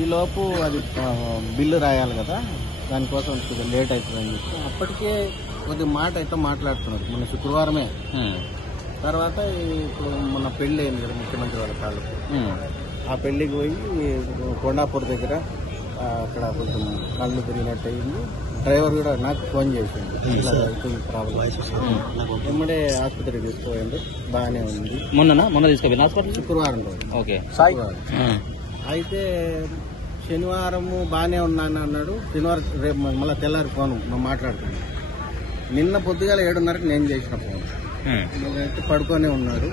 ఈలోపు అది బిల్లు రాయాలి కదా, దానికోసం కొంచెం లేట్ అవుతుందని చెప్పి అప్పటికే కొద్ది మాట అయితే మాట్లాడుతున్నారు మొన్న శుక్రవారమే. తర్వాత ఇప్పుడు మొన్న పెళ్లి అయింది కదా ముఖ్యమంత్రి వాళ్ళ కాళ్ళకు, ఆ పెళ్లికి పోయి కొండాపూర్ దగ్గర అక్కడ కొంచెం కళ్ళు తిరిగినట్టు అయింది. డ్రైవర్ కూడా నాకు ఫోన్ చేసింది, ప్రాబ్లం ఎమ్మడే ఆసుపత్రికి తీసుకుపోయింది, బాగానే ఉంది. మొన్న తీసుకుపోయింది హాస్పిటల్ శుక్రవారం రోజు. ఓకే. అయితే శనివారము బాగానే ఉన్నాను అన్నాడు. శనివారం రేపు మళ్ళీ తెల్లారి ఫోన్ మాట్లాడుతున్నాను. నిన్న పొద్దుగాల 7:30కి నేను చేసిన ఫోన్, అయితే పడుకొనే ఉన్నాడు.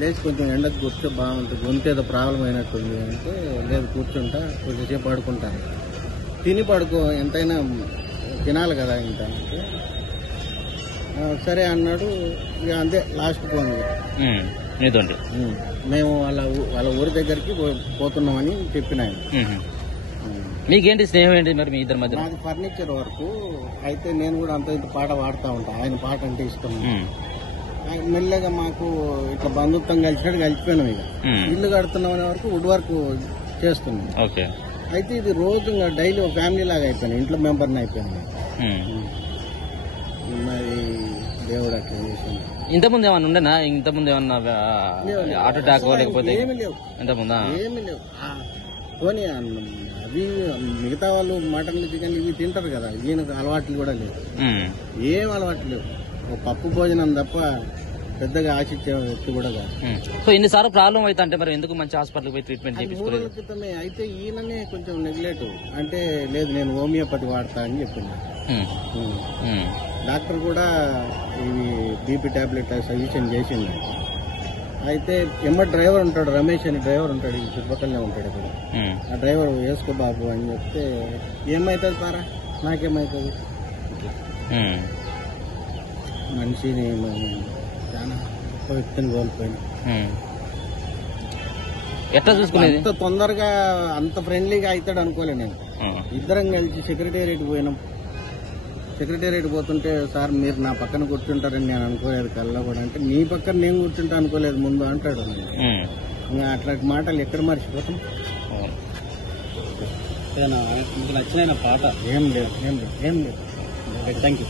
లేచి కొంచెం ఎండకు కూర్చో బాగుంటుంది, గొంతు ఏదో ప్రాబ్లం అయినట్టుంది అంటే, లేదు కూర్చుంటా కొంచెంసేపు పడుకుంటాను, తిని పడుకో ఎంతైనా తినాలి కదా ఇంత అంటే సరే అన్నాడు. ఇక అంతే లాస్ట్ ఫోన్. మేము వాళ్ళ ఊరి దగ్గరికి పోతున్నామని చెప్పిన ఆయన. మీకేంటి స్నేహం ఏంటి మరి మీ ఇద్దరి మధ్య? నాది ఫర్నిచర్ వర్క్ అయితే నేను కూడా అంత ఇంత పాట పాడుతూ ఉంటాను, ఆయన పాట అంటే ఇష్టం. మెల్లగా మాకు ఇట్లా బంధుత్వం కలిసినట్టు కలిసిపోయినాం. ఇక ఇల్లు కడుతున్నాం అనే వరకు వుడ్ వర్క్ చేస్తున్నాం. అయితే ఇది రోజు డైలీ ఒక ఫ్యామిలీ లాగా అయిపోయినా, ఇంట్లో మెంబర్ని అయిపోయినా. మరి దేవుడు అట్లా చేసింది. ఇంతకుముందు ఏమన్నా ఉండేనా? ఇంతకుముందు ఏమన్నా హార్ట్ అటాక్ లేకపోతే? ఏమి లేవు, ఇంతకుముందా ఏమి లేవు. పోనీ అవి మిగతా వాళ్ళు మటన్లు చికెన్లు ఇవి తింటారు కదా, ఈయనకు అలవాట్లు కూడా లేవు, ఏం అలవాట్లు లేవు. ఒక పప్పు భోజనం తప్ప పెద్దగా ఆశించే వ్యక్తి కూడా కాదు. సో ఎన్నిసార్లు ప్రాబ్లం అయితే అంటే మరి ఎందుకు మంచి హాస్పిటల్ పోయి ట్రీట్మెంట్ చేయించుకోలేదు? 3 రోజుల క్రితమే. అయితే ఈయననే కొంచెం నెగ్లెక్ట్ అంటే, లేదు నేను హోమియోపతి వాడతా అని చెప్పింది. డాక్టర్ కూడా ఇవి బీపీ టాబ్లెట్ సజెషన్ చేసింది. అయితే డ్రైవర్ ఉంటాడు, రమేష్ అని డ్రైవర్ ఉంటాడు, ఈ చుట్టుపక్కలనే ఉంటాడు ఇక్కడ. ఆ డ్రైవర్ వేసుకో బాబు అని చెప్తే, ఏమవుతుంది సారా నాకేమవుతుంది, మనిషిని చాలా గొప్ప వ్యక్తిని కోల్పోయింది. ఎట్లా చూసుకునేది? అంత తొందరగా అంత ఫ్రెండ్లీగా అవుతాడు అనుకోలే నేను. ఇద్దరం కలిసి సెక్రటేరియట్ పోయినాం. సెక్రటేరియట్ పోతుంటే, సార్ మీరు నా పక్కన కూర్చుంటారని నేను అనుకోలేదు కల్లా కూడా. అంటే నీ పక్కన నేను కూర్చుంటా అనుకోలేదు ముందు అంటాడు. ఇంకా అట్లాంటి మాటలు ఎక్కడ మర్చిపోతాం. మీకు నచ్చిన పాట ఏం లేదు. Thank you.